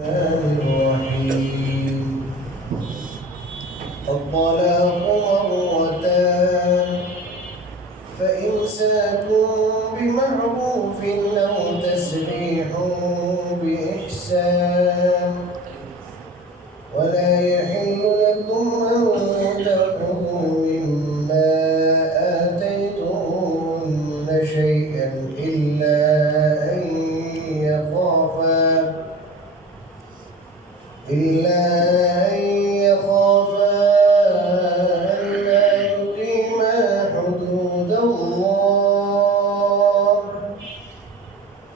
الرحيم الطلاق مرتان فإمساك بمعروف أو تسريح بإحسان ولا يحل لكم أن تأخذوا مما آتيتموهن شيئا إلا أن يخافا ألا يقيما حدود الله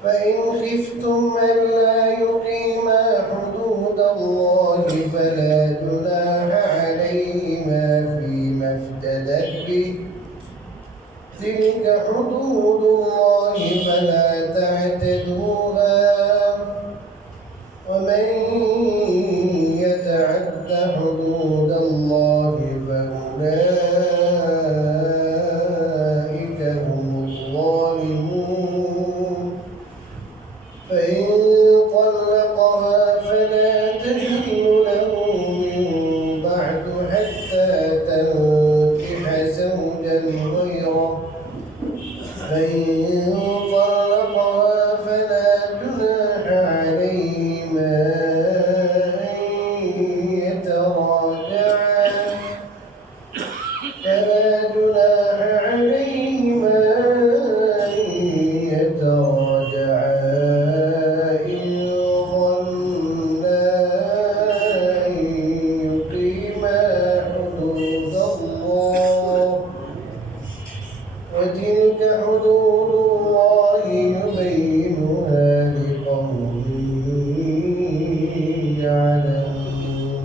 فإن خفتم ألا يقيما حدود الله فلا جناح عليهما فيما افتدت به تلك حدود الله فلا تعتدوها ومن يتعد حدود الله فأولئك هم الظالمون فإن طلقها فلا تحل له من بعد حتى تنكح زوجا غيره فإن طلقها فلا جناح عليهما أن يتراجعا إن ظنا أن يقيما حدود الله وتلك حدود الله يبينها لقوم يعلمون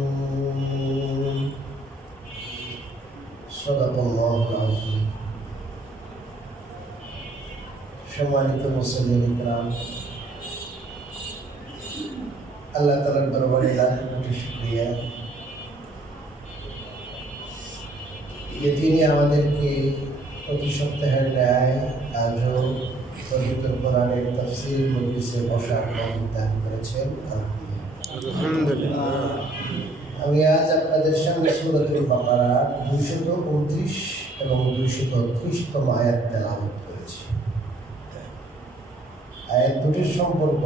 صدق الله العظيم সম্মানিত মুসলিম ইকরাম আল্লাহ তাআলার দরবারে লাখ কোটি শুকরিয়া যে তিনি আমাদেরকে প্রতি সপ্তাহের ন্যায় আজও পবিত্র কোরআনের তাফসীর মজলিসে বসার তৌফিক দান করেছেন আলহামদুলিল্লাহ। আমি আজ আপনাদের সামনে সূরাতুল বাকারা 229 এবং 230তম আয়াত তেলাওয়াত করেছি। আয়াত দুটির সম্পর্ক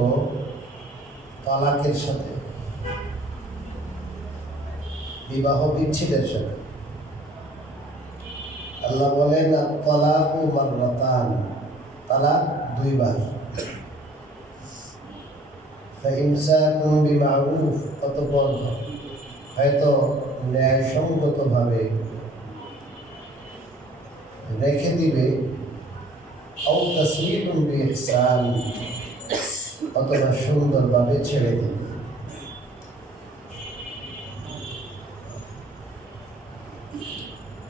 তালাকের সাথে, বিবাহ বিচ্ছেদের সাথে। আল্লাহ বলেন আত-তালাকু মাররাতান, তালাক দুইবার। ফাইমসাকুম বিমারুফ, অতঃপর হয়তো ন্যায়সঙ্গতভাবে রেখে দিবে, আও তাসরিহুম বিইহসান, অথবা সুন্দরভাবে ছেড়ে দিবে।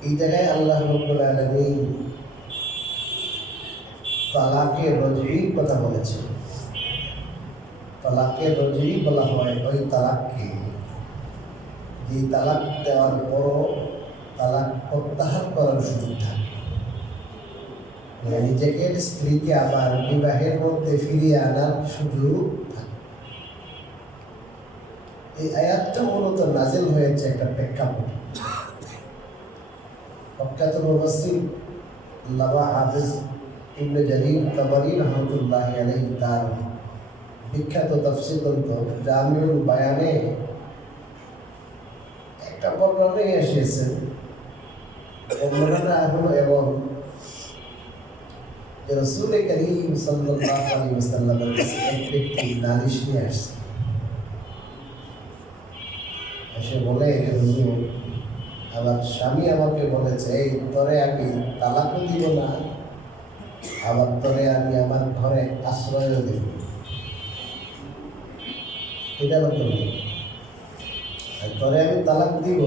এই জায়গায় আল্লাহ রাব্বুল আলামিন তালাকে রজঈর কথা বলেছেন। তালাকে রজঈ বলা হয় ওই তালাককে যে তালাক দেওয়ার পরও তালাক প্রত্যাহার করার সুযোগ থাকে, নিজেকে স্ত্রীকে আবার বিবাহের মধ্যে ফিরিয়ে আনার সুযোগ থাকে। এই আয়াতটা মূলত নাজিল হয়েছে একটা প্রেক্ষাপটে। প্রখ্যাত মুফাসসির আল্লামা হাফিজ ইবনে জারীর তাবরী রাহমাতুল্লাহি আলাইহি তার বিখ্যাত তাফসীর গ্রন্থ জামিউল বায়ানে একটা বর্ণনা এসেছে। বর্ণনাটা হলো এবং রাসূল করিম সাল্লাল্লাহু আলাইহি ওয়াসাল্লামের কাছে এক ব্যক্তি নালিশ নিয়ে আসছে। সে বলে, হুজুর, আমার স্বামী আমাকে বলেছে এই তোরে আমি তালাকও দিব না, আবার তোরে আমি আমার ঘরে আশ্রয়ও দেব। এটা বলতে তোরে আমি তালাক দিব,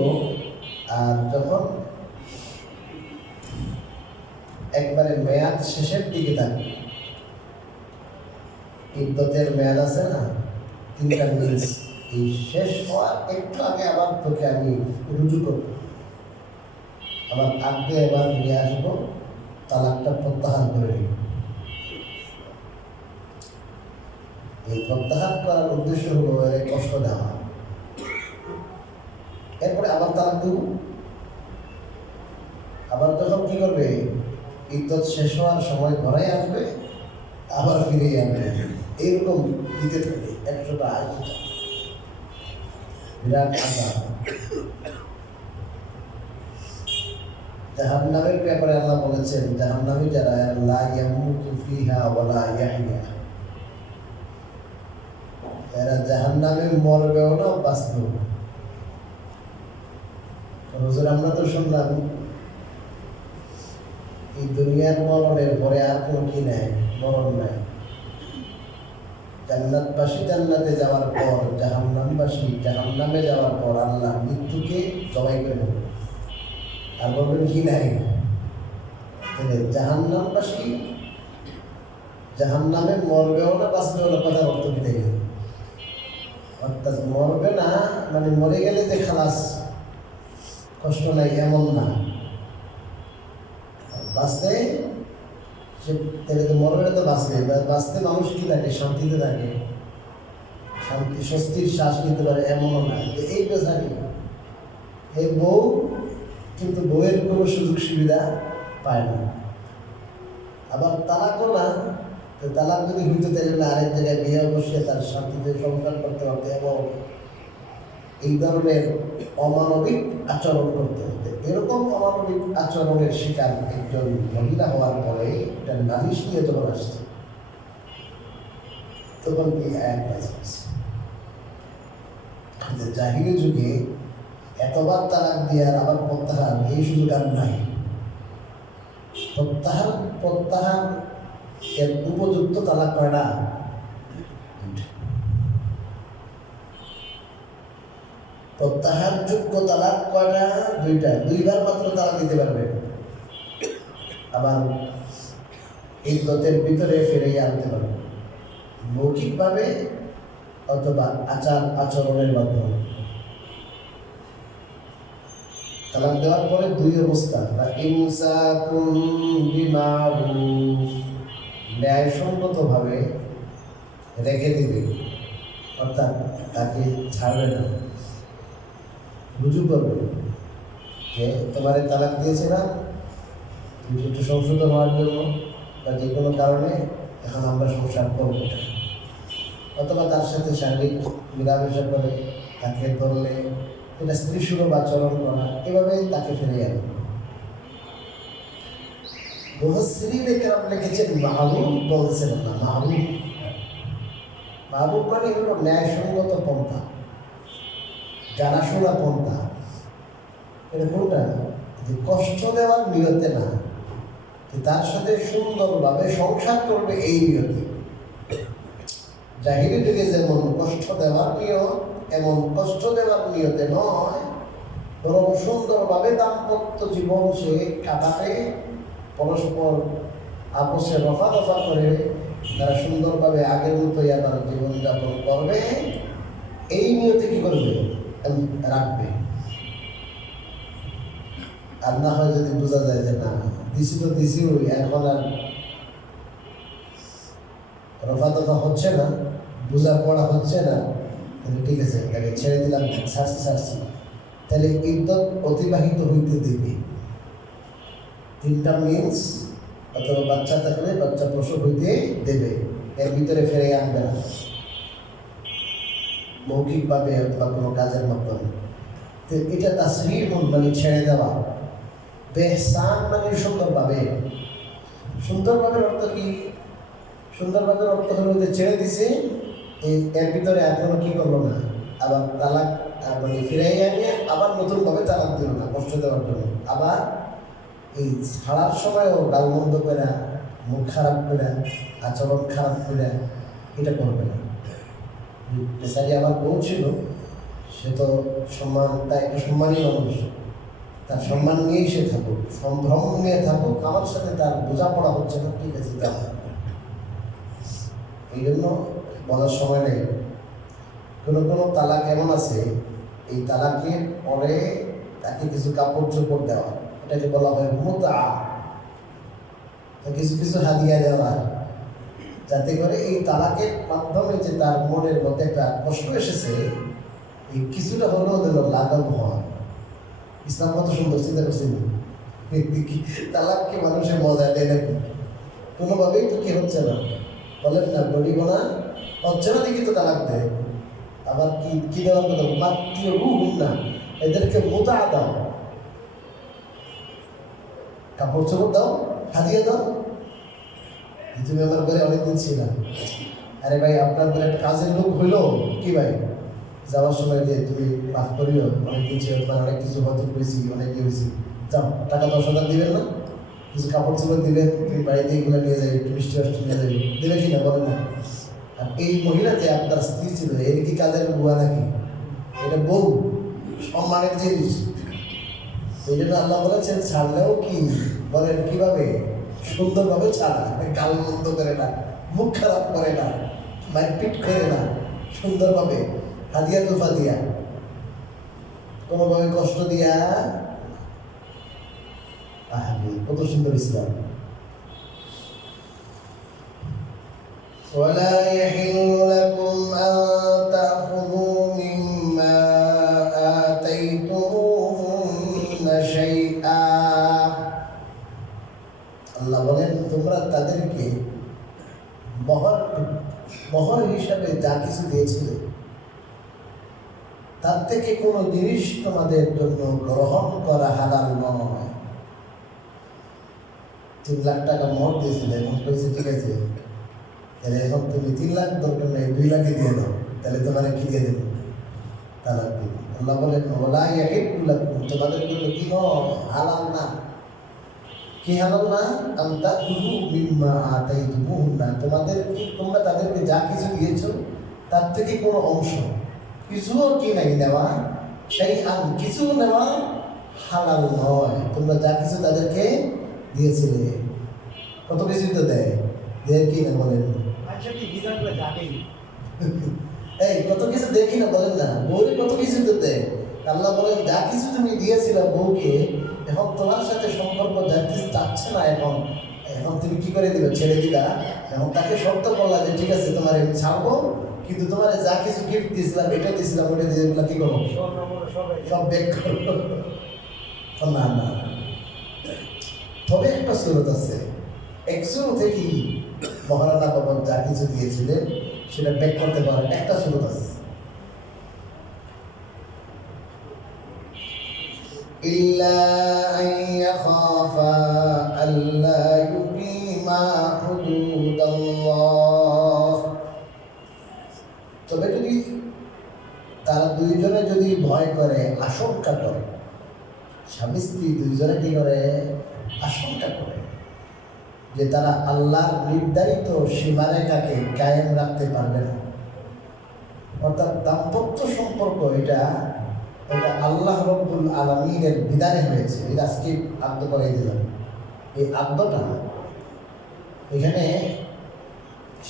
আর যখন একবারে মেয়াদ শেষের দিকে থাকবে, ইদ্দতের মেয়াদ আছে না 3টা মিনিট, এই শেষ হওয়ার একটু আগে আবার তোকে আমি রুজু করব, আবার আগে এবার নিয়ে আসবো, তালাকটা প্রত্যাহার করে নিব। এই প্রত্যাহার করার উদ্দেশ্য হলো এর কষ্ট দেওয়া, এরপরে আবার তালাক দেব। আবার যখন কি করবে, ইদ্যত শেষ হওয়ার সময় ঘরে আসবে, আবার ফিরে আনবে, এইরকম দিতে থাকে 100টা 80টা। বিরাট আযাব। জাহান্নামের ব্যাপারে আল্লাহ বলেছেন, জাহান্নামী যারা লা ইয়ামুতু ফিহা ওয়ালা ইয়াহইয়া, এরা জাহান্নামে মরবেও না বাঁচবেও না। হুজুর আমরা তো শুনলাম এই দুনিয়ার মরণের পরে আর কোনো কি নাই, মরণ নাই। জান্নাতবাসী জান্নাতে যাওয়ার পর, জাহান্নামবাসী জাহান্নামে যাওয়ার পর আল্লাহ মৃত্যুকে জবাই করে দেবেন আর বলবেন কি নাই। জাহান্নামবাসী জাহান্নামে মরবেও না বাঁচবেও না, কথার অর্থ কি দেখে, অর্থাৎ মরবে না মানে মরে গেলে যে খালাস কষ্ট নাই এমন না, বাঁচতে সে তাহলে তো মরবে না, তো বাঁচবে। বাঁচতে মানুষ কি থাকে, শান্তিতে থাকে, শান্তি স্বস্তির শ্বাস নিতে পারে এমনও না। এই পেশারি এই বউ কিন্তু বউয়ের কোনো সুযোগ সুবিধা পায় না। আবার তালাকও না, তো তালাক যদি হইতে তাহলে না আরেক জায়গায় বিয়ে বসে তার শান্তিতে সংসার করতে পারতে এবং এই ধরনের অমানবিক আচরণ করতে হতে। এরকম অমানবিক আচরণের শিকার একজন মহিলা হওয়ার পরে এটা নালিশ নিয়ে যখন আসছে, তখন কি জাহিলি যুগে এতবার তালাক দেওয়ার আবার প্রত্যাহার এই সুযোগ আর নাই। প্রত্যাহার এর উপযুক্ত তালাক কয়টা? প্রত্যাহার যোগ্য তালাক কয়টা? 2টা। 2বার মাত্র তালাক দিতে পারবে, আবার ইদ্যতের ভিতরে ফিরে আনতে পারবে, মৌখিকভাবে অথবা আচরণের মাধ্যমে। তালাক দেওয়ার পরে 2 অবস্থা, ইমসাকুম বিমারুফ, ন্যায়সঙ্গতভাবে রেখে দিবে, অর্থাৎ তাকে ছাড়বে না, রুজু করবে যে তোমার তালাক দিয়েছে না, তুমি একটু সংশোধন হওয়ার জন্য বা যে কোনো কারণে এখন আমরা সংসার করব, অথবা তার সাথে শারীরিক মেলামেশা করে তাকে ধরলে এটা স্ত্রীসুলভ আচরণ করা, এভাবে তাকে ফিরে আনবে। লিখেছেন মাহরুফ বলছেন না, মাহরুফ। মাহরুফ মানে হলো ন্যায়সঙ্গত পন্থা, জানাশোনা পন্থা। এটা কোনটা? যে কষ্ট দেওয়ার নিয়তে না, তার সাথে সুন্দরভাবে সংসার করবে এই নিয়তে। জাহিলি যুগে যেমন কষ্ট দেওয়ার নিয়ত, এমন কষ্ট দেওয়ার নিয়তে নয়, বরং সুন্দরভাবে দাম্পত্য জীবন সে কাটাবে, পরস্পর আপোষে রফা দফা করে তারা সুন্দরভাবে আগের মতোই আবার জীবনযাপন করবে, এই নিয়তে কি করবে? রাখবে। আর না হয় যদি বোঝা যায় যে না দিছি তো দিছি, এখন আর রফা দফা হচ্ছে না, বোঝা পড়া হচ্ছে না, তাহলে ঠিক আছে, তাকে ছেড়ে দিলাম, ছাড়ছি, তাহলে ইদ্যত অতিবাহিত হইতে দেবে। 3টা মিন্স, অথবা বাচ্চা থাকলে বাচ্চা প্রসব হইতে দেবে, এর ভিতরে ফিরে আনবে না মৌখিকভাবে অথবা কোনো কাজের মাধ্যমে। তো এটা তাসরিহ মানে ছেড়ে দেওয়া, বেহসান মানে সুন্দরভাবে। অর্থ কি? সুন্দরভাবে অর্থ হলো যে ছেড়ে দিছে, এর ভিতরে এখনো কি করলো না, আবার তালাক মানে ফিরাই আনিয়ে আবার নতুনভাবে তালাক দিল না কষ্ট দেওয়ার জন্য। আবার এই ছাড়ার সময়ও গালমন্দ করে, মুখ খারাপ করে, আচরণ খারাপ করে এটা করবে না। বেচারি আমার বউ ছিল, সে তো সম্মানটা একটা সম্মানী মানুষ, তার সম্মান নিয়েই সে থাকুক, সম্ভ্রম নিয়ে থাকুক, আমার সাথে তার বোঝাপড়া হচ্ছে না, ঠিক আছে যা। এই জন্য বলার সময় নেই। কোনো তালাক এমন আছে, এই তালাকের পরে তাকে কিছু কাপড় চোপড় দেওয়া, এটাকে বলা হয় মুতা, কিছু হাদিয়া দেওয়া, যাতে করে এই তালাকের মাধ্যমে যে তার মনের মধ্যে একটা কষ্ট এসেছে, এই কিছুটা হলেও যেন লাঘব হয়। ইসলাম কত সুন্দর, চিন্তা করছেন? তালাককে মানুষের মজা দেয় নাকি? কোনোভাবেই তো কি হচ্ছে না, বলেন না, বলিব না, হচ্ছে না দেখি তো তালাক দেয়। আবার কি কি দেওয়ার কথা, মাতৃ রুহ না, এদেরকে মোতা দাও, কাপড় চোপড় দাও, হাদিয়া দাও। তুমি আমার ঘরে অনেকদিন ছিলাম, আরে ভাই আপনার ঘরে একটা কাজের লোক হইলো কি ভাই, যাওয়ার সময় দিয়ে তুমি মাফ করিও, অনেকদিন ছিল, তোমার অনেক কিছু হয়তো করেছি, অনেক ইয়ে হয়েছি, যাও, টাকা 10,000 দিবেন না, কিছু কাপড় চোপড় দিবেন, তুমি বাড়িতে এগুলো নিয়ে যাবে, মিষ্টি মিষ্টি নিয়ে যাবে, দেবে কি না বলেন না? আর এই মহিলা যে আপনার স্ত্রী ছিল, এর কি কাজের বুয়া নাকি? এটা বউ, সম্মানের জিনিস। এই জন্য আল্লাহ বলেছেন ছাড়লেও কি বলেন, কিভাবে সুন্দরভাবে ছাড়া, গাল বন্ধ করে না, মুখ খারাপ করে না, মারপিট করে না, সুন্দরভাবে হাদিয়া তোফা দিয়া, কোনোভাবে কষ্ট দিয়া। কত সুন্দর ইসলাম। ولا يحل لكم أن تأخذوا مما آتيتموهن شيئا। আল্লাহ বলেন তোমরা তাদেরকে মহর হিসাবে যা কিছু দিয়েছিলে তার থেকে কোনো জিনিস তোমাদের জন্য গ্রহণ করা হালাল নয়। 3 লাখ টাকা মোহর দিয়েছিলে, এখন কইছে ঠিক আছে, তাহলে এখন তুমি 3 লাখ দরকার নেই, 2 লাখই দিয়ে দাও, তাহলে তোমার কি দিয়ে দেবো? তালাক দিবে। আল্লাহ বলেন ওয়ালা ইয়াহিল্লু লাকুম, তোমাদের জন্য কি হালাল না। কি হালাল না? আনতা খুযু মিম্মা আতাইতুমুহুন্না, তোমরা তাদেরকে যা কিছু দিয়েছো তার থেকে কোনো অংশ, কিছুও কি নাই নেওয়া, সেই কিছু নেওয়া হালাল নয়। তোমরা যা কিছু তাদেরকে দিয়েছিলে, কত কিছু তো দেয়, কি না বলেন? এই কত কিছু দেখি না বলেন না, বউরে কত কিছু তো দেয়। আল্লাহ বলেন যা কিছু তুমি দিয়েছিলে বউকে, এখন তোমার সাথে সম্পর্ক যা কিছু চাচ্ছে না, এখন তুমি কি করে দিবে? ছেড়ে দিলা। এখন তাকে শর্ত করলা যে ঠিক আছে তোমার আমি ছাড়বো, কিন্তু তোমার যা কিছু গিফট দিয়েছিলাম, এটা দিয়েছিলাম, ওটা দিয়ে এগুলো কি করবো? সব ব্যাক করবো। না না, তবে একটা সুরত আছে, এক সুরতে কি মহারানা বাবা যা কিছু দিয়েছিলেন সেটা ব্যাক করতে পারেন, একটা সুরত আছে। ইল্লা আন ইয়াখাফা আল্লা ইউকিমা হুদুদাল্লাহ, তবে যদি তারা দুইজনে যদি ভয় করে, আশঙ্কা করে, স্বামী স্ত্রী দুইজনে কি করে? আশঙ্কা করে যে তারা আল্লাহর নির্ধারিত সীমারেখাকে কায়েম রাখতে পারবে না। অর্থাৎ দাম্পত্য সম্পর্ক এটা আল্লাহ রাব্বুল আলামিনের বিধানে হয়েছে। এটা আজকে আদ্য করে দিলাম। এই আদ্যটা এখানে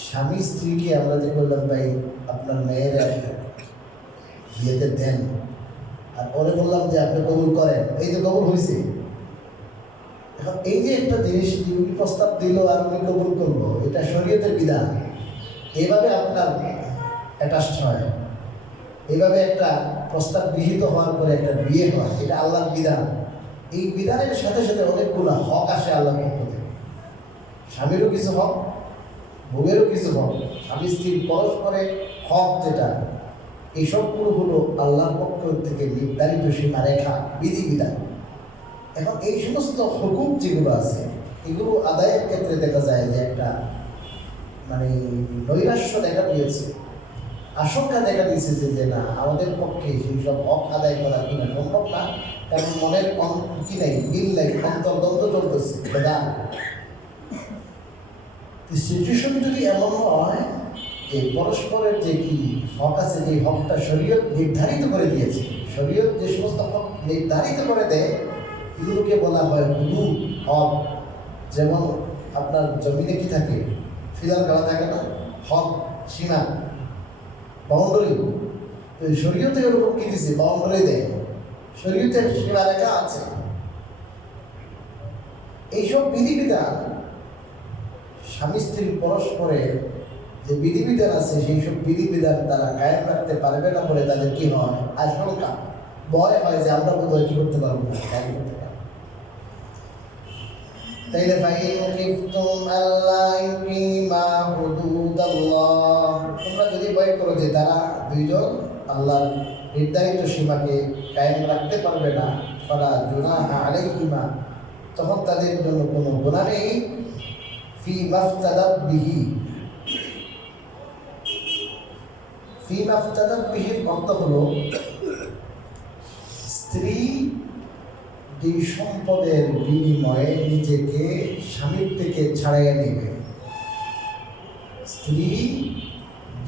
স্বামী স্ত্রীকে আমরা যে বললাম ভাই আপনার মেয়েরা বিয়েতে দেন, আর পরে বললাম যে আপনি কবুল করেন, এই যে কবুল হয়েছে। এখন এই যে একটা জিনিস উনি প্রস্তাব দিল আর উনি কবুল করলো, এটা শরীয়তের বিধান। এইভাবে আপনার অ্যাটাচড হয়, এইভাবে একটা প্রস্তাব গৃহীত হওয়ার পরে একটা বিয়ে হয়, এটা আল্লাহর বিধান। এই বিধানের সাথে সাথে অনেকগুলো হক আসে আল্লাহর পক্ষ থেকে। স্বামীরও কিছু হক, বউয়েরও কিছু হক, স্বামী স্ত্রীর পরস্পরের হক যেটা, এই সবগুলো হলো আল্লাহর পক্ষ থেকে নির্ধারিত সীমারেখা, বিধিবিধান। এখন এই সমস্ত হুকুম যেগুলো আছে এগুলো আদায়ের ক্ষেত্রে দেখা যায় যে একটা মানে নৈরাশ্য দেখা দিয়েছে, আশঙ্কা দেখা দিয়েছে যে না আমাদের পক্ষে সেই সব হক আদায় করা কিনা সম্ভব না, কারণ মনের কি নাই, মিল নাই, অন্তর্দ্বন্দ্ব চলতেছে বেদা। সিচুয়েশন যদি এমন হয় যে পরস্পরের যে কি হক আছে, যে হকটা শরীয়ত নির্ধারিত করে দিয়েছে, শরীয়ত যে সমস্ত হক নির্ধারিত করে দেয় এগুলোকে বলা হয় হুদুদ হক। যেমন আপনার জমিনে কি থাকে, ফিলার গাড়া থাকে না, হক সীমা, বাউন্ডারি। তো শরীয়তে এরকম কি দিছে, বাউন্ডারি দেয়, শরীয়তের সীমারেখা আছে। এইসব বিধিবিধান স্বামী স্ত্রী পরস্পরের যে বিধিবিধান আছে সেই সব বিধিবিধান তারা কায়েম রাখতে পারবে না বলে তাদের কি হয় আশঙ্কা, ভয় হয় যে আমরা বোধহয় কি করতে পারবো না, কায়েম করতে পারবো। তাইলে ফাইন কিফতুম আল্লাহ ইউকিমা হুদুদাল্লাহ, তোমরা যদি ভয় করো যে তারা দুইজন আল্লাহর নির্ধারিত সীমাকে কায়েম রাখতে পারবে না, ফালা জুনাহা আলাইহিমা, তখন তাদের জন্য কোনো গুনাহ নেই। ফি মাফতাদাত বিহি, ফি মাফতাদাত বিহি অর্থ হলো স্ত্রী যে সম্পদের বিনিময়ে নিজেকে স্বামীর থেকে ছাড়াইয়া নেবে। স্ত্রী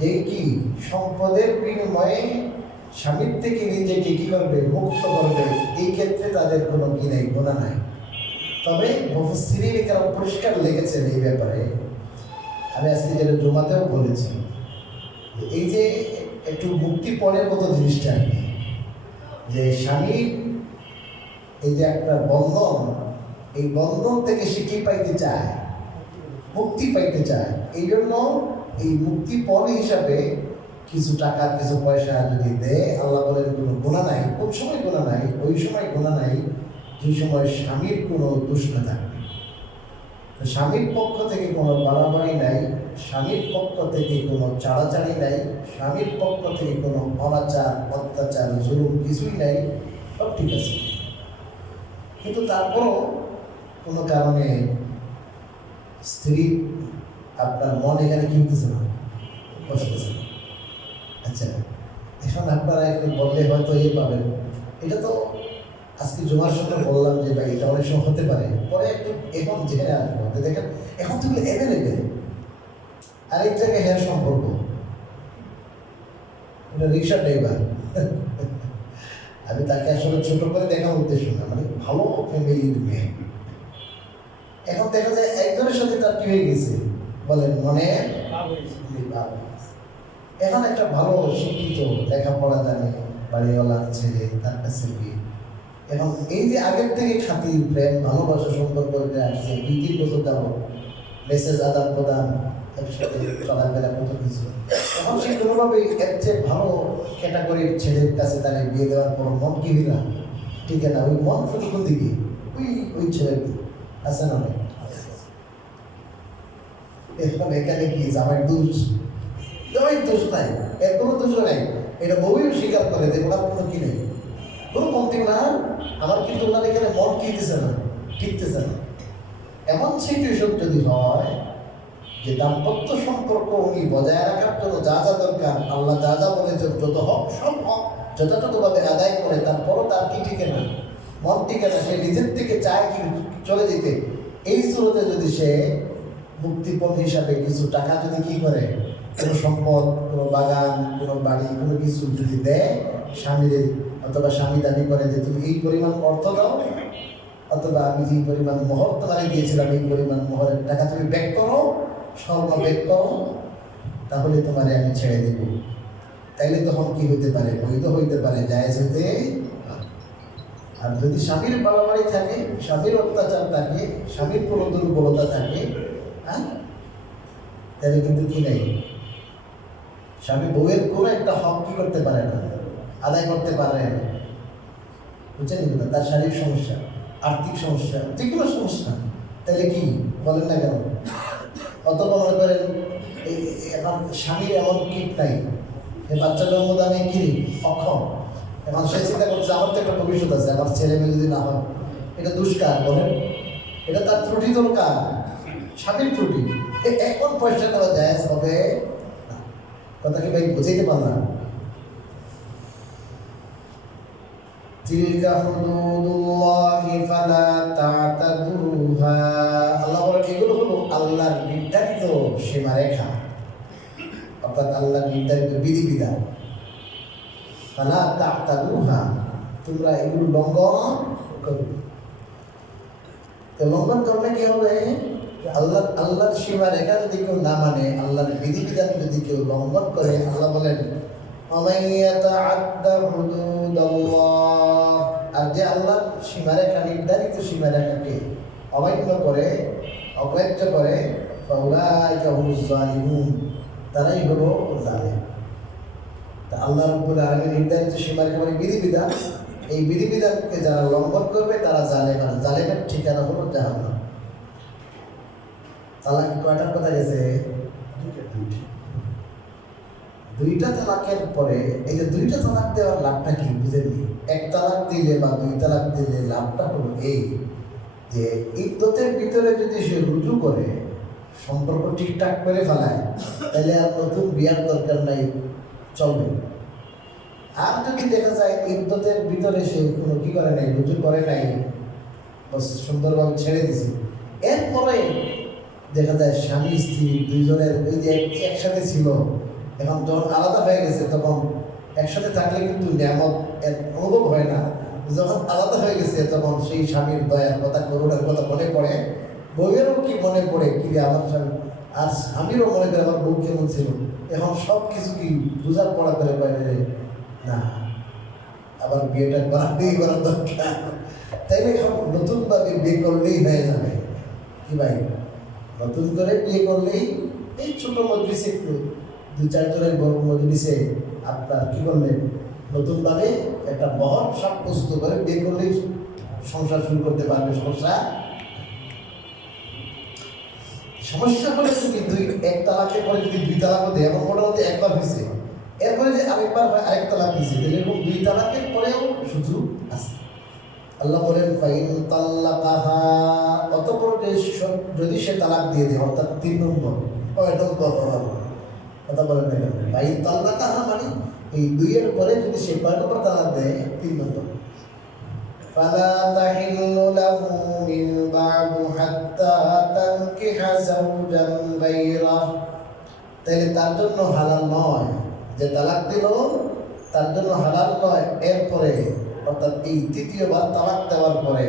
যে কি সম্পদের বিনিময়ে স্বামীর থেকে নিজেকে কি করবে, মুক্ত করবে, এই ক্ষেত্রে তাদের কোনো কি নেই, গুনাহ নাই। তবে মুফাসসিরিন কেরাম পরিষ্কার লিখেছেন এই ব্যাপারে, আমি আজকে যেটা জুমাতেও বলেছি, এই যে একটু মুক্তিপণের মতো জিনিসটা আর কি, যে স্বামীর এই যে একটা বন্ধন, এই বন্ধন থেকে সে কি পাইতে চায়, মুক্তি পাইতে চায়। এই জন্য এই মুক্তিপণ হিসাবে কিছু টাকা কিছু পয়সা যদি দেয়, আল্লাহ বলেন কোনো গুনাহ নাই। কোন সময় গুনাহ নাই? ওই সময় গুনাহ নাই যে সময় স্বামীর কোনো দোষ না থাকবে। স্বামীর পক্ষ থেকে কোনো বাড়াবাড়ি নাই, স্বামীর পক্ষ থেকে কোনো চাড়াচাড়ি নাই, স্বামীর পক্ষ থেকে কোনো অনাচার অত্যাচার জুলুম কিছুই নাই, সব ঠিক আছে। কিন্তু তারপরও কোনো কারণে স্ত্রী আপনার মন এখানে কি হতেছে না, বসতেছে না। আচ্ছা, এখন আপনারা একটু বললে হয়তো এই পাবেন, এটা তো আজকে জুমার সময় বললাম যে ভাই এটা অনেক সময় হতে পারে, পরে একটু এখন জেনে আসবো। দেখেন এখন তুমি অ্যাভেলেবেল, আরেক জায়গায় হেয়ার সম্পর্ক, এটা রিক্সা ড্রাইভার। আমি তাকে আসলে ছোট করে দেখার উদ্দেশ্য না, মানে ভালো ফ্যামিলির মেয়ে। এখন দেখা যায় একজনের সাথে তার কি হয়ে গেছে বলেন, মনে এখন একটা ভালো শিক্ষিত লেখাপড়া জানে বাড়িওয়ালার ছেলে, তার কাছে গিয়ে এখন এই যে আগের থেকে খাতির প্রেম ভালোবাসা সম্পর্ক করে আসছে 2-3 বছর যাব, মেসেজ আদান প্রদান, একসাথে চলাফেরা কত কিছু, এখন সে কোনোভাবেই এর চেয়ে ভালো ক্যাটাগরির ছেলের কাছে তাকে বিয়ে দেওয়ার পর মন কি না, ঠিক না, ওই মন শুধু কোন দিকে, ওই ছেলের আছে না। এখন এখানে কি জামাই দোষ? জামাই দোষ নাই, এর কোনো দোষ নাই, এটা বউই স্বীকার করে যে ওনার কোনো কি নেই, কোনো কমতি না, আমার কিন্তু ওনার এখানে মন কিনতেছে না, ঠিকতেছে না। এমন সিচুয়েশন যদি হয় যে দাম্পত্য সম্পর্ক উনি বজায় রাখার জন্য যা যা দরকার, আল্লাহ যা যা বলেছেন, যত হক সব হক যথাযথভাবে আদায় করে, তারপরও তার কি টিকে না, মন টিকে না, সে নিজের থেকে চায় কি চলে যেতে, এই সুরতে যদি সে মুক্তিপণ হিসাবে কিছু টাকা যদি কি করে, কোনো সম্পদ, কোনো বাগান, কোনো বাড়ি, কোনো কিছু যদি দেয় স্বামীদের, অথবা স্বামী দাবি করে যে তুমি এই পরিমাণ অর্থ দাও, অথবা আমি যে পরিমাণ মোহর তোমাকে দিয়েছিলাম এই পরিমাণ মোহরের টাকা তুমি ব্যাক করো, স্বর্ণ ব্যাক করো, তাহলে তোমারে আমি ছেড়ে দেব। তাইলে তখন কি হইতে পারে, বৈধ হইতে পারে, জায়েজ হইতে। আর যদি স্বামীর বাড়াবাড়ি থাকে, স্বামীর অত্যাচার থাকে, স্বামীর কোনো দুর্বলতা থাকে, হ্যাঁ, তাহলে কিন্তু কি নেই, স্বামী বউয়ের কোনো একটা হক কি করতে পারে না, আদায় করতে পারে না, বুঝছেন না? তার শারীরিক সমস্যা, আর্থিক সমস্যা, যে কোনো সমস্যা, তাহলে কি বলেন না কেন? অথবা মনে করেন এখন স্বামীর এমন কিট নাই, এই বাচ্চা জন্মদানে কি অক্ষম, এখন সে চিন্তা করছে আমার তো একটা ভবিষ্যৎ আছে, আমার ছেলে মেয়ে যদি না হয়, এটা দুষ্কার বলেন, এটা তার ত্রুটি দরকার, স্বামীর ত্রুটি, এখন পয়সা দেওয়া যায় হবে না। কথা কি ভাই বুঝাইতে পারলাম? তিলকা হুদুদুল্লাহি ফালা তা'তাদুহা, আল্লাহ বলেন এগুলো হলো আল্লাহর নির্ধারিত সীমারেখা, অর্থাৎ আল্লাহর নির্ধারিত বিধিবিধান। ফালা তা'তাদুহা, তোমরা এগুলো লঙ্ঘন করবে। তো লঙ্ঘন করলে কি হবে? আল্লাহর সীমারেখা যদি কেউ না মানে, আল্লাহর বিধিবিধান যদি কেউ লঙ্ঘন করে, আল্লাহ বলেন আর যে আল্লাহর সীমারেখা, নির্ধারিত সীমারেখাকে অমান্য করে, অগ্রাহ্য করে, ফাউলাইকা হুমুজ জালিমুন, তারাই হলো জালেম। তা আল্লাহ রাব্বুল আলামিন নির্ধারিত সীমার একেবারে বিধিবিধান, এই বিধিবিধানকে যারা লঙ্ঘন করবে তারা জালেম, আর জালেমের ঠিকানা হলো জাহান্নাম। তালাক কয়টার কথা গেছে? দুইটা তালাকের পরে এই যে দুইটা তালাক দেওয়ার লাভটা কি বুঝেননি? এক তালাক দিলে বা দুই তালাক দিলে লাভটা হলো এই যে ইদ্দতের ভিতরে যদি সে রুজু করে, সম্পর্ক ঠিকঠাক করে ফেলায়, তাহলে আর নতুন বিয়ার দরকার নাই, চলবে। আর যদি দেখা যায় ইদ্দতের ভিতরে সে কোনো কি করে নাই, রুজু করে নাই, সুন্দরভাবে ছেড়ে দিছে, এরপরে দেখা যায় স্বামী স্ত্রী দুইজনের ওই যে একসাথে ছিল, এখন যখন আলাদা হয়ে গেছে তখন একসাথে থাকলে কিন্তু নিয়ামত অনুভব হয় না। যখন আলাদা হয়ে গেছে তখন সেই স্বামীর দয়ার কথা, করুণার কথা মনে পড়ে, বউয়েরও কি মনে পড়ে কি রে আমার স্বামী, আর স্বামীরও মনে করে আমার বউ কেমন ছিল। এখন সব কিছু কি বুঝার পড়া করে বাইরে না, আবার বিয়েটা করার দরকার, তাইলে এখন নতুনভাবে বিয়ে করলেই হয়ে যাবে। কি ভাই, নতুন করে বিয়ে করলেই এই ছোটো মজলিসে একটু দুই চারজনের বড় মজলিসে আপনার কি করলেন, নতুনভাবে একটা মহৎ সাব্যস্ত করে বিয়ে করলেই সংসার শুরু করতে পারবে। সমস্যা করে যদি এক তালাকের পরে যদি দুই তালাক হতে, এমন মোটামুটি একবার হয়েছে, এরপরে যে আরেকবার আরেক তালাক দিয়েছে, তাহলে এরকম দুই তালাকের পরেও সুযোগ আছে। আল্লাহ বলেন ফাইন তাল্লাকাহা, অতঃপর যদি সে তালাক দিয়ে দেয়, অর্থাৎ 3 নম্বর কথা বলেন না, ফাইন তাল্লাকাহা মানে এই 2 এর পরে যদি সে 5 নম্বর তালাক দেয়, 3 নম্বর, ফালা তাহিল্লু লাহু মিন বা'দু হাত্তা তানকিহা যাওজান গায়রা, তাহলে তার জন্য হালাল নয়, যে তালাক দিল তার জন্য হালাল নয় এরপরে, অর্থাৎ এই 3য়বার তালাক দেওয়ার পরে,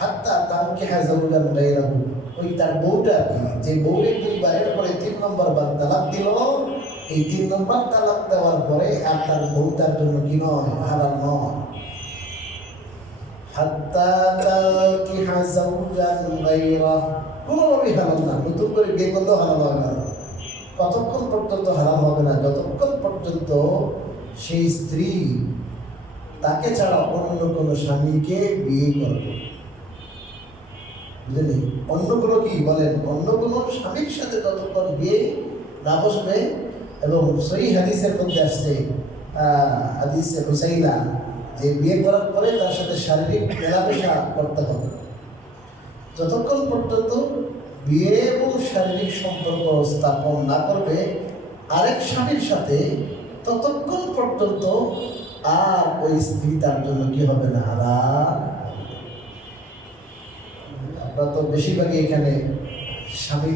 হাত্তা তানকিহা যাওজান গায়রাহু, ওই তার বউটা কি, যে বউরে 2 বারের পরে 3 নম্বর বার তালাক দিল, এই 3 নম্বর তালাক দেওয়ার পরে আর তার বউ তার জন্য কি নয়, হালাল নয়। হাত্তা তানকিহা যাওজান গায়রা, কোনোভাবেই হালাল না, নতুন করে বিয়ে করলেও হালাল হবে না। কতক্ষণ পর্যন্ত হারাম হবে না? যতক্ষণ পর্যন্ত সেই স্ত্রী তাকে ছাড়া অন্য কোনো স্বামীকে বিয়ে করবে, বুঝলেন? অন্য কোনো কি বলেন, অন্য কোনো স্বামীর সাথে যতক্ষণ বিয়ে না বসবে। এবং সহিহ হাদিসের মধ্যে আসছে, হাদিসে হুসাইনা, যে বিয়ে করার পরে তার সাথে শারীরিক মেলামেশা করতে হবে। যতক্ষণ পর্যন্ত বিয়ে এবং শারীরিক সম্পর্ক স্থাপন না করবে আরেক স্বামীর সাথে, ততক্ষণ পর্যন্ত আর ওই স্ত্রী তার জন্য কি হবে না, হালাল। আপনার তো বেশিরভাগই এখানে স্বামী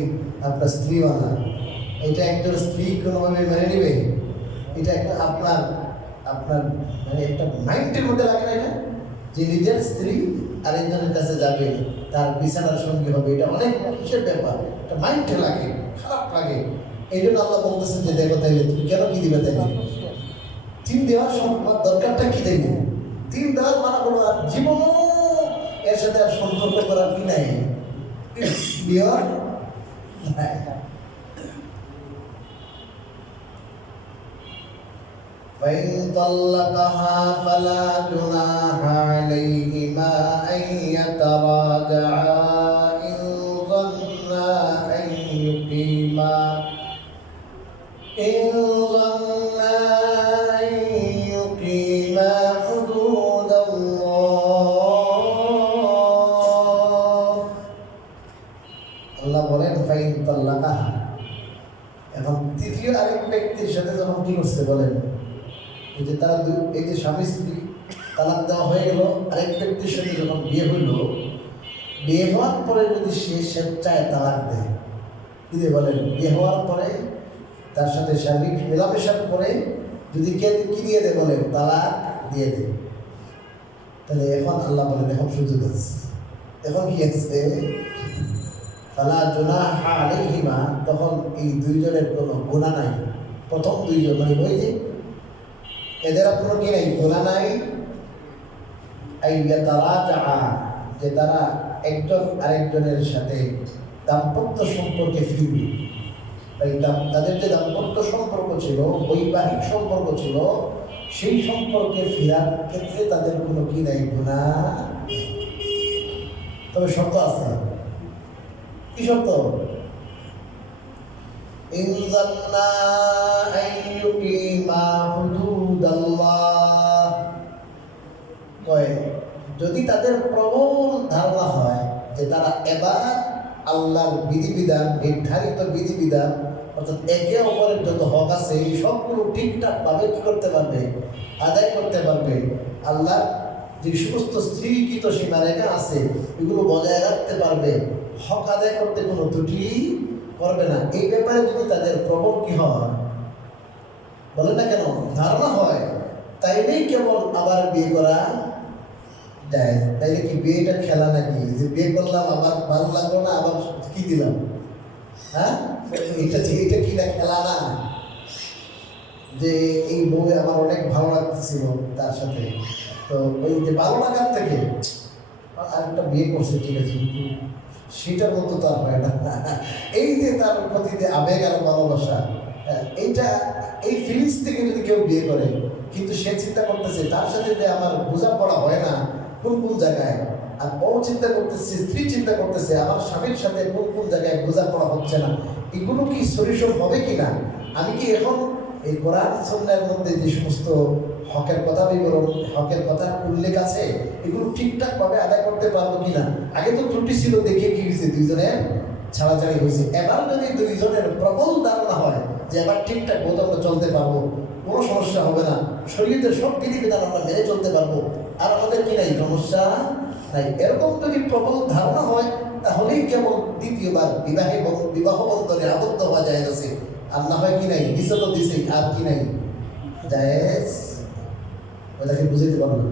আপনার স্ত্রীওয়ালা, এটা একজন স্ত্রী কোনোভাবে মেনে নেবে, এটা একটা আপনার আপনার মানে একটা মাইন্ডের মধ্যে লাগে না, এটা যে নিজের স্ত্রী আরেকজনের কাছে যাবে, তার বিছানার সঙ্গী হবে, এটা অনেক কিসের ব্যাপার, এটা মাইন্ডে লাগে, খারাপ লাগে। এই জন্য আল্লাহ বলতেছেন যে দেখো তাইলে তুমি কেন কি দিবে, তাইলে 3 দেওয়ার সম্পদ দরকারটা কি, তাইলে 3 দেওয়ার মানা হলো আর জীবনও এর সাথে আর সম্পর্ক করার কি নাই, বিয়ার নাই। فإن طلقها فلا جناح عليهما أن يتراجعا إن ظنا أن يقيما حدود الله। আল্লাহ বলেন ফাইন তাল্লাকাহা, এখন তৃতীয় আরেক ব্যক্তির সাথে যখন কি করছে বলেন, এই যে তারা এই যে স্বামী স্ত্রী তালাক দেওয়া হয়ে গেল, আরেক ব্যক্তির সাথে যখন বিয়ে হইল, বিয়ে হওয়ার পরে যদি সে স্বেচ্ছায় তালাক দেয়, কি দিয়ে বলেন, বিয়ে হওয়ার পরে তার সাথে শারীরিক মেলামেশার পরে যদি কে কি দিয়ে দেয় বলেন, তালাক দিয়ে দেয়, তাহলে এখন আল্লাহ বলেন এখন সুযোগ আছে, এখন কি আছে, ফালা জুনাহা আলাইহিমা, তখন এই 2 জনের কোনো গুনাহ নাই। প্রথম 2 জন মানে ওই যে এদের কোনো কি নাই, গুনাহ নাই, আইয়াতারাজা, যে তারা একজন আরেকজনের সাথে দাম্পত্য সম্পর্কে ফিরবে। তাই তাদের যে দাম্পত্য সম্পর্ক ছিল, বৈবাহিক সম্পর্ক ছিল, সেই সম্পর্কে ফেরার ক্ষেত্রে তাদের কোনো কি নাই, গুনাহ। তবে শর্ত আছে। কি শর্ত? ইন জান্না আইয়ুকিমা হুদুদাল্লাহ, কয় যদি তাদের প্রবল ধারণা হয় যে তারা এবার আল্লাহর বিধিবিধান, নির্ধারিত বিধিবিধান, অর্থাৎ একে অপরের যত হক আছে এই সবগুলো ঠিকঠাকভাবে কী করতে পারবে, আদায় করতে পারবে, আল্লাহ যে সমস্ত স্ত্রীকৃত সীমারেখা আছে এগুলো বজায় রাখতে পারবে, হক আদায় করতে কোনো ত্রুটি করবে না, এই ব্যাপারে যদি তাদের প্রবল কি হয়, বলে না কেন, ধারণা হয়, তাইলেই কেবল আবার বিয়ে করা যায়। তাইলে কি বিয়েটা খেলা নাকি, যে বিয়ে করলাম আবার ভালো লাগলো না আবার কি দিলাম, হ্যাঁ? এটা কি না, খেলা না? যে এই বউ আমার অনেক ভালো লাগতেছিল তার সাথে, তো ওই যে ভালো লাগার থেকে আরেকটা বিয়ে করছে, ঠিক আছে, কিন্তু সেটার মতো তো আর হয় না। এই যে তার প্রতি যে আবেগ আর ভালোবাসা, এইটা, এই ফিলিংস থেকে যদি কেউ বিয়ে করে, কিন্তু সে চিন্তা করতেছে তার সাথে যে আমার বোঝাপড়া হয় না কোন কোন জায়গায়, আর ও চিন্তা করতেছে, স্ত্রী চিন্তা করতেছে আমার স্বামীর সাথে কোন কোন জায়গায় বোঝাপড়া হচ্ছে না, এগুলো কি সলিউশন হবে কি না, আমি কি এখন এই কোরআন সুন্নাহর মধ্যে যে সমস্ত হকের কথা বিবরণ, হকের কথা উল্লেখ আছে এগুলো ঠিকঠাকভাবে আদায় করতে পারবো কিনা। আগে তো ত্রুটি ছিল, দেখে কি হয়েছে, দুইজনের ছাড়াছাড়ি হয়েছে। এবার যদি দুইজনের প্রবল ধারণা হয় যে এবার ঠিকঠাক মতো আমরা চলতে পারবো, কোনো সমস্যা হবে না, শরীয়তের সব বিধিবিধান আমরা মেনে চলতে পারবো, আর আমাদের কি নাই, সমস্যা নাই, এরকম যদি প্রবল ধারণা হয় তাহলেই কেবল দ্বিতীয়বার বিবাহ বন্ধনে আবদ্ধ হওয়া যায় আছে। আর না হয় কি নাই, দিছে তো দিছেই, আর কি নাই, জায়েজ। ওটাকে বুঝাইতে পারবো না।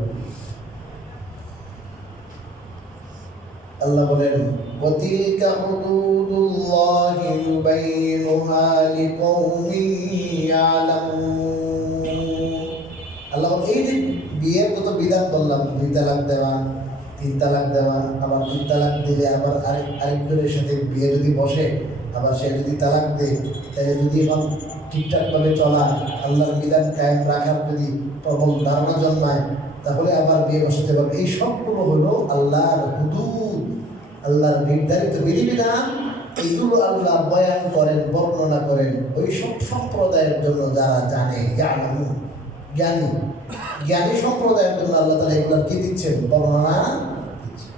আল্লাহ বলেন ওয়াতিলকা হুদুদুল্লাহি ইউবাইনুহা লিকাউমিন ইয়ালামুন। আল্লাহ এই যে বিয়ের কত বিধান বললাম, 2 তালাক দেওয়া, 3 তালাক দেওয়া, আবার 3 তালাক দিলে আবার আরেকজনের সাথে বিয়ে যদি বসে, আবার সে যদি তালাক দেয়, তাহলে যদি এখন ঠিকঠাকভাবে চলা, আল্লাহর বিধান কায়েম রাখার যদি প্রবল ধারণা জন্মায়, তাহলে আবার বিয়ে বসাতে পারবে। এই সবগুলো হলো আল্লাহর হুদুদ, আল্লাহর নির্ধারিত বিধিবিধান। এইগুলো আল্লাহ বয়ান করেন, বর্ণনা করেন ওই সব সম্প্রদায়ের জন্য যারা জানে, জ্ঞানী জ্ঞানী সম্প্রদায়ের জন্য আল্লাহ তাআলা এগুলো কি দিচ্ছেন, বর্ণনা দিচ্ছেন।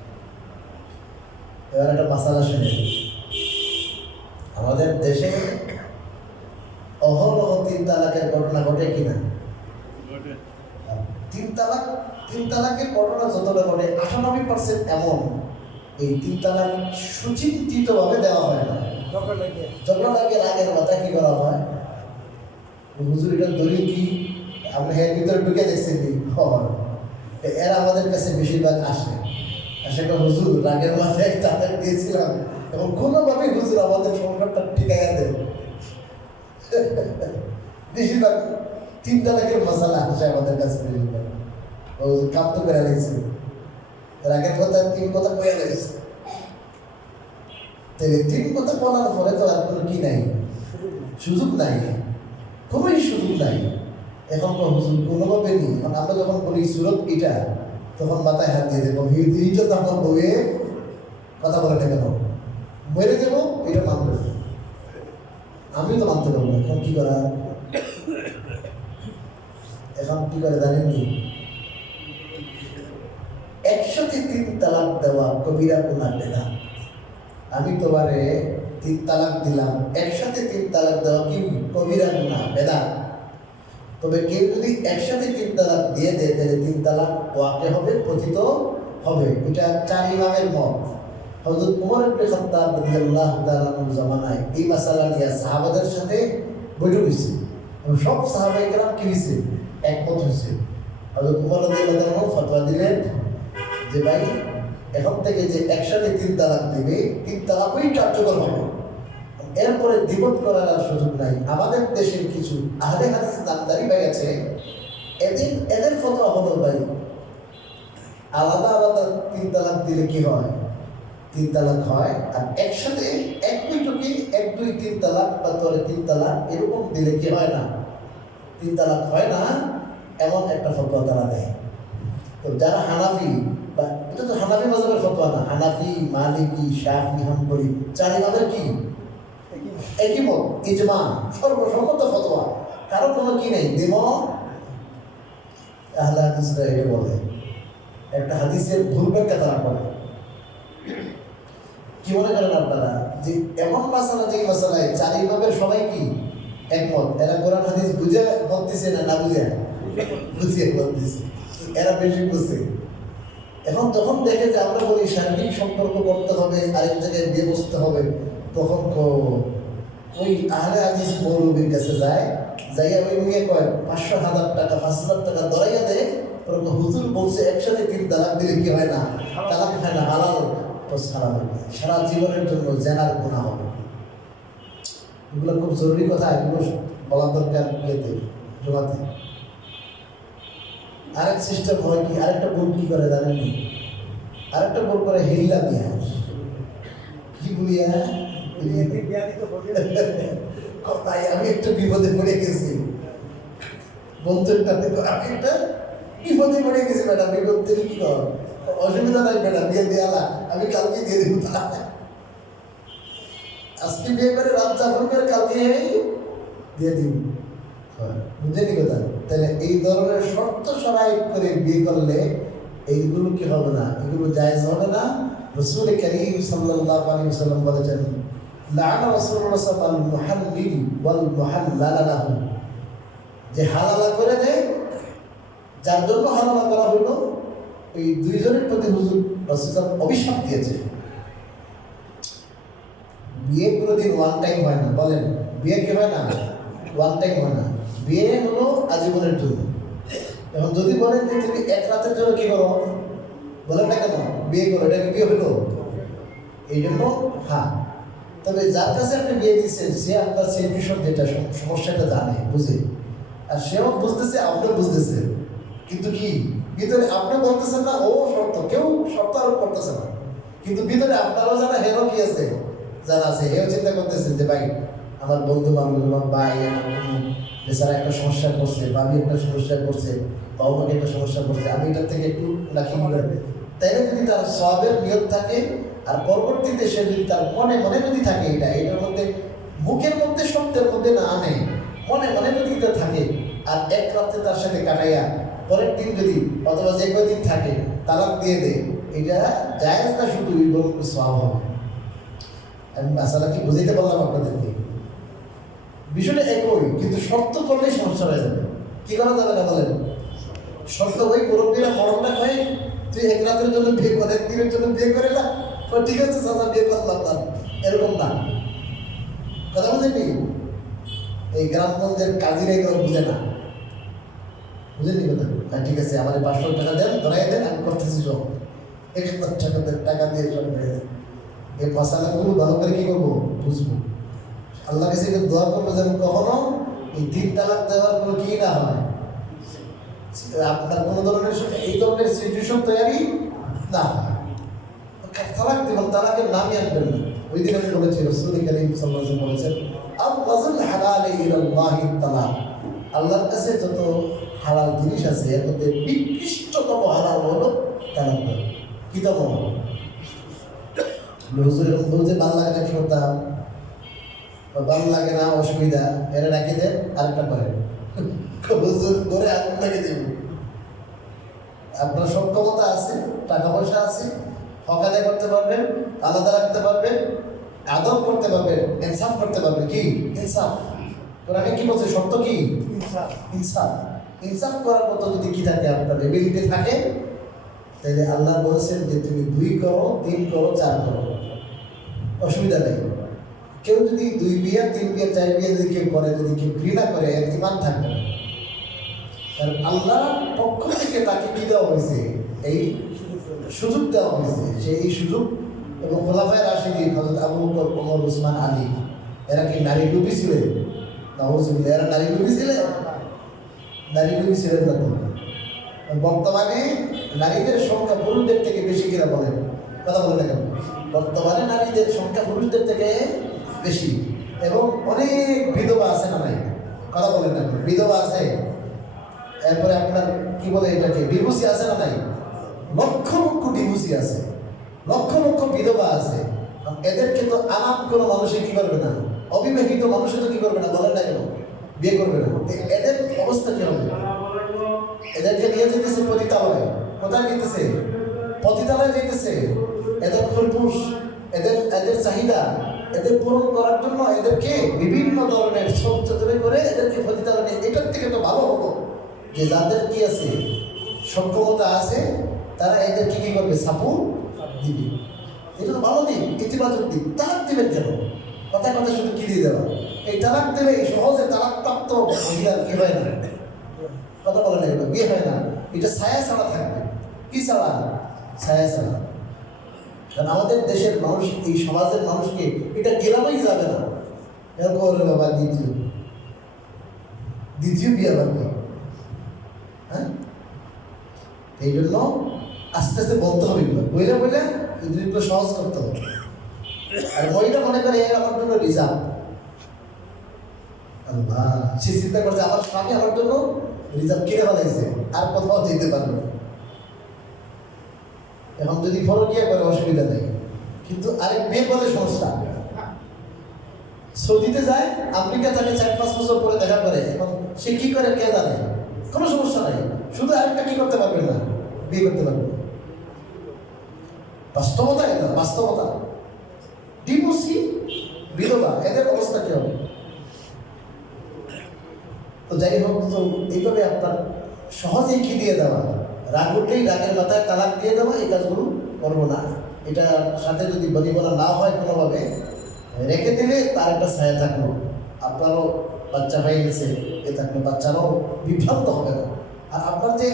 এবার একটা মাসালা শুনে, আমাদের দেশে অহরহ 3 তালাকের ঘটনা ঘটে কিনা? 3 তালাকের ঘটনা যতটা ঘটে 98% এমন এই 3 তালাক সুচিন্তিতভাবে দেওয়া হয় না, ঝগড়া লাগে আগের মাথা কি করা হয়, হুজুর এটার দলিল কি, আপনি এর ভিতরে ঢুকে দেখছেন কি, এরা আমাদের কাছে বেশিরভাগ আসে একটা হুজুর রাগের মাথায় তালাক দিয়েছিলাম, এবং কোনোভাবেই হুজুর আমাদের সংসারটা ঠিকাইয়া দেয়। বেশিরভাগ 3 তালাকের মশালা আসে আমাদের কাছে, বেশিরভাগ ও কাপ্ত করে নিয়েছে, রাগের কথা 3 কথা কয়ে গেছে। তাহলে 3 কথা বলার পরে তো আর কোনো কি নাই, সুযোগ নাই, কোনোই সুযোগ নাই। এখন কোনোভাবে নেই। এখন আমরা যখন বলি সুরত এটা, তখন মাথায় হাত দিয়ে দেবো, এইটা তো আমার বউয়ে কথা বলে না কেন, মেরে দেবো, এটা মানবে, আমি তো মানতে পারবো না। এখন কি করা, এখন কি করে জানেননি, একসাথে 3 তালাক দেওয়া কবিরা গুনাহ বেদা। আমি তোমারে 3 তালাক দিলাম, একসাথে 3 তালাক দেওয়া কি কবিরা গুনাহ বেদা। তবে কেউ যদি একসাথে 3 তালাক দিয়ে দেয়, তাহলে 3 তালাক ওয়াকে হবে, পতিত হবে। এটা 4 ইমামের মত। হযরত ওমর ইবনে খাত্তাব রাদিয়াল্লাহু তাআলা আনহুর জামানায় এই মাসালা নিয়ে সাহাবাদের সাথে বৈঠক হয়েছে, এবং সব সাহাবায়ে কেরাম কি হয়েছে, একমত হয়েছে। হযরত ওমর রাদিয়াল্লাহু তাআলা ফতোয়া দিলেন যে ভাই এখন থেকে যে একসাথে 3 তালাক দিবে, 3 তালাকই কার্যকর হবে, এরপরে দ্বিমত করার আর সুযোগ নাই। আমাদের দেশের কিছু আহলে হাদিস নামদারি ভাই আছে, এদের ফতোয়া হলো ভাই আলাদা আলাদা 3 তালাক দিলে কি হয়, 3 তালাক হয়, আর একসাথে এক দুইটুকি 1 2 3 তালাক বা তোরে 3 তালাক এরকম দিলে কি হয় না, 3 তালাক হয় না, এমন একটা ফতোয়া তারা দেয়। তো যারা হানাফি, বা এটা তো হানাফি মাযহাবের ফতোয়া না, হানাফি, মালিকি, শাফি, হাম্বলি 4 ইমামের কি একই মত, ইজমা, সর্বসম্মত ফতোয়া, কারো কোনো কি নেই দ্বিমত। আহলে হাদিসরা এটা বলে, একটা হাদিসের ভুল ব্যাখ্যা তারা করে। কি মনে করেন আপনারা যে এমন মাসালা, যে মাসালায় 4 ইমামের সবাই কি একমত, এরা কোরআন হাদিস বুঝে বলতেছে না, না বুঝে বুঝিয়ে বলতেছে, এরা বেশি বুঝে। এখন তখন দেখে যে আমরা বলি শারীরিক সম্পর্ক করতে হবে, আরেক জায়গায় বিয়ে বসতে হবে, তখন ওই আহলে হাদিস মৌলবীর কাছে যায়, যাইয়া ওই মেয়ে কয় 500,000 টাকা 5,000 টাকা দরাইয়া দেয়, হুজুর বলছে একসাথে 3 তালাক দিলে কি হয় না, তালাক হয় না, হালাল, তো সারা জীবনের জন্য জেনার গুনাহ হবে। এগুলো খুব জরুরি কথা, এগুলো বলা দরকার ইয়েতে, জমাতে। আরেক সিস্টেম হয় কি, আরেকটা ভুল কি করে জানেননি, আরেকটা ভুল করে হিল্লা বিয়া। কি বলিয়া তাই আমি একটা বিপদে পড়ে গেছি, বলতে আমি একটা বিপদে পড়ে গেছি ম্যাডাম, বিপদ থেকে কি কর, অসুবিধা নাই ম্যাডাম, বিয়ে দেওয়ালা, আমি কালকে দিয়ে দিব, আজকে বিয়ে করে রাত জাফর করে কালকে দিয়ে দিব, বুঝেনি কথা। তাহলে এই ধরনের শর্ত সরাই করে বিয়ে করলে এইগুলো কি হবে না, এগুলো জায়েজ হবে না। রাসূল কারীম সাল্লাল্লাহু আলাইহি ওয়াসাল্লাম বলেছেন, লাআনা রাসূলুল্লাহ সাল্লাল্লাহু আলাইহি মুহাল্লিল ওয়াল মুহাল্লালা লাহু, যে হালালা করে দেয়, যার জন্য হালালা করা হলো, এই দুইজনের প্রতি হুজুর রাসূল অভিশাপ দিয়েছে। বিয়ে কোনোদিন ওয়ান টাইম হয় না, বলেন বিয়ে কি হয় না, ওয়ান টাইম হয় না, বিয়ে হলো আজীবনের জন্য। এখন যদি বলেন যে তুমি এক রাতের জন্য কি করো, বলেন না কেন বিয়ে করো, এটা কি বিয়ে হলো, এই জন্য হ্যাঁ। তবে যার কাছে আপনি বিয়ে দিচ্ছেন, সে আপনার সেই বিষয় যেটা সমস্যাটা জানে, বুঝে, আর সেও বুঝতেছে, আপনিও বুঝতেছে, কিন্তু কি ভিতরে আপনি বলতেছেন না, ও শর্ত, কেউ শর্ত আরোপ করতেছে না, কিন্তু ভিতরে আপনারও জানা, হেরও কি আছে, যারা আছে, এও চিন্তা করতেছে যে ভাই আমার বন্ধু বান্ধব, আমার ভাই, বেচারা একটা সমস্যা করছে, ভাবি একটা সমস্যা করছে, বাবুকে একটা সমস্যা করছে, আমি এটার থেকে একটু রাখি, তাই না? যদি তার সবের নিয়ত থাকে, আর পরবর্তীতে সে যদি তার মনে মনে যদি থাকে, এটার মধ্যে মুখের মধ্যে সত্যের মধ্যে না আনে, মনে মনে যদি এটা থাকে, আর এক রাত্রে তার সাথে কাটাইয়া পরের দিন যদি অথবা যে কদিন থাকে তালাক দিয়ে দেয়, এটা জায়েজ না, শুধু সওয়াব হবে। আমি আসলে কি বুঝাইতে পারলাম আপনাদেরকে? বিষয়টা একই, কিন্তু শর্ত করলেই সমস্যা হয়ে যাবে। কি করা যাবে না বলেন? শর্ত ওই মুরব্বীরা মরণটা হয়, তুই এক রাতের জন্য বিয়ে করে, 1 দিনের জন্য বিয়ে করে না, ঠিক আছে চাচা বিয়ে করলাম না, এরকম না। কথা বুঝেনি? এই গ্রামগঞ্জের কাজিরা এগুলো বুঝে না, বুঝেনি কথা? হ্যাঁ ঠিক আছে, আমার 500 টাকা দেন, ধরাই দেন, আমি করতেছি সব, 1,000 টাকা দিয়ে সব হয়ে যায়। এই মশালাগুলো ভালো করে কি করবো, বুঝবো, আল্লাহ কাছে দোয়া করবো যেন কখনো এই 3 তালাক দেওয়ার কোনো কি না হয়, আপনার কোনো ধরনের এই ধরনের সিচুয়েশন তৈরি না হয়। তালাক দেবেন, তালাকের নামই আনবেন না। ওই দিন আমি বলেছি, রাসূল কারীম সাল্লাল্লাহু আলাইহি ওয়াসাল্লাম বলেছেন, আবগাযুল হালালি ইলাল্লাহি তালাক, আল্লাহর কাছে যত হালাল জিনিস আছে এর মধ্যে নিকৃষ্টতম হালাল হলো তালাক দেওয়া। কি তম হুজুরের বলতে ভালো লাগে না, কি করতাম, ভালো লাগে না, অসুবিধা, এরা রাখি দেন, আরেকটা করেন, হুজুর করে আগুন লাগিয়ে দেব। আপনার সক্ষমতা আছে, টাকা পয়সা আছে, হক আদায় করতে পারবেন, আলাদা রাখতে পারবেন, আদর করতে পারবেন, ইনসাফ করতে পারবেন। কি ইনসাফ? কোরআনে কি বলছে? শর্ত কি? ইনসাফ। ইনসাফ করার মতো যদি কি থাকে, আপনার এবিলিটি থাকে, তাহলে আল্লাহ বলেছেন যে তুমি 2 করো, 3 করো, 4 করো, অসুবিধা নেই। কেউ যদি 2 বিয়ে, 3 বিয়ে, 4 বিয়ে যদি কেউ করে, যদি কেউ ঘৃণা করে, এর ঈমান থাকবে না। কারণ আল্লাহর পক্ষ থেকে তাকে কি দেওয়া হয়েছে? এই সুযোগ দেওয়া হয়েছে। সে এই সুযোগ, এবং খোলাফায়ে রাশিদিন হযরত আবু বকর, ওমর, উসমান, আলী, এরা কি নারী লুবি ছিলেন? নাউযুবিল্লাহ, এরা নারী লুবি ছিলেন? নারী লুবি ছিলেন না। বর্তমানে নারীদের সংখ্যা পুরুষদের থেকে বেশি কিনা বলেন? কথা বলে না কেন? বর্তমানে নারীদের সংখ্যা পুরুষদের থেকে বেশি, এবং অনেক বিধবা আছে না নাই? কথা বলেন না, বিধবা আছে। এরপরে আপনার কি বলে এটাকে, ডিভোর্সি আছে না নাই? লক্ষ লক্ষ ডিভোর্সি আছে, লক্ষ লক্ষ বিধবা আছে। এদেরকে তো আরাম কোনো মানুষে কি করবে না, অবিবাহিত মানুষে তো কি করবে না, বলেন না কেন, বিয়ে করবে না। এদের অবস্থা কি হবে? এদেরকে নিয়ে যেতেছে পতিতালয়ে। কোথায় যেতেছে? পতিতালয়ে যেতেছে। এদের খরপুষ, এদের চাহিদা এদের পূরণ করার জন্য এদেরকে বিভিন্ন ধরনের সচেতন করে এদেরকে পতিতালয়ে। এটার থেকে তো ভালো হবো যে যাদের কি আছে, সক্ষমতা আছে, তারা এদেরকে কি করবে, সাপোর্ট দিবে। এটা তো ভালো দিক, ইতিবাচক দিক। তালাক দিবেন কেন? কথায় কথা শুধু কি দিয়ে দেওয়া? এই তালাক দিলে সহজে তালাক প্রাপ্ত মহিলার কি হয় না, কথা বলে না, এগুলো বিয়ে হয় না। এটা ছায়া ছাড়া থাকবে। কি ছাড়া? ছায়া ছাড়া। কারণ আমাদের দেশের মানুষ, এই সমাজের মানুষকে এটা গেলানোই যাবে না। এরপর বাবা দ্বিতীয় বিয়ে বাবা, হ্যাঁ, এই জন্য আস্তে আস্তে বলতে হবে এগুলো, বইলে বইলে এগুলো সহজ করতে হবে। আর মহিলা মনে করে আমার জন্য রিজার্ভ। আল্লাহ, সে চিন্তা করছে আমার স্বামী আমার জন্য রিজার্ভ কিনে ফেলাইছে, আর কোথাও যেতে পারবে না। এখন যদি ফরকিয়া করে অসুবিধা নেই, কিন্তু আরেক মেয়ে বলে সমস্যা। সৌদিতে যায়, আমেরিকা তাকে 4-5 বছর পরে দেখা করে, এখন সে কি করে কে জানে, কোনো সমস্যা নাই। শুধু আরেকটা কি করতে পারবে না, বিয়ে করতে পারবে না। বাস্তবতা এটা, বাস্তবতা। ডিভোর্সি, বিধবা, এদের অবস্থা কি হবে? তো যাই হোক, তো এইভাবে আপনার সহজেই কি দিয়ে দেওয়া, রাগ উঠলেই রাগের মাথায় তালাক দিয়ে দেওয়া, এই কাজগুলো করবো না। এটা সাথে যদি বনিবনা না হয় কোনোভাবে রেখে দিলে তার একটা ছায়া থাকলো, আপনারও বাচ্চা হয়ে গেছে, এ থাকলো, বাচ্চারাও বিভ্রান্ত হবে না। আর আপনার যে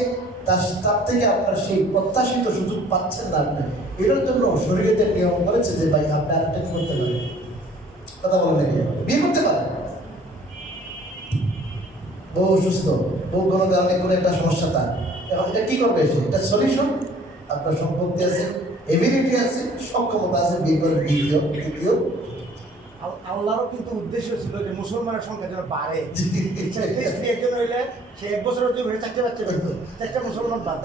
তার থেকে আপনার সেই প্রত্যাশিত সুযোগ পাচ্ছেন না আপনি, এটার জন্য শরীরেতে নিয়ম করেছে যে ভাই আপনি আরেকটা কি করতে পারেন, কথা বলেন নাকি, বিয়ে করতে পারেন। বউ অসুস্থ, বউ কোনো কারণে কোনো একটা সমস্যা তার, এখন এটা কি করবে সে? এটা সলিউশন। আপনার সম্পত্তি আছে, এবিলিটি আছে, সক্ষমতা আছে, বিয়ে করে দ্বিতীয়। আল্লাহরও কিন্তু উদ্দেশ্য ছিল যে মুসলমানের সংখ্যা যেন বাড়ে। একজন হইলে সে 1 বছরের দুই ভরে 4টে বাচ্চা পেত, 4টা মুসলমান বাদ,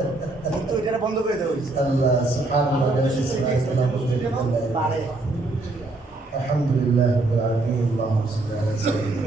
কিন্তু এটা বন্ধ করে দেওয়া হয়েছে। আল্লাহ সুবহানাল্লাহ। বাড়ে। আলহামদুলিল্লাহ রাব্বিল আলামিন।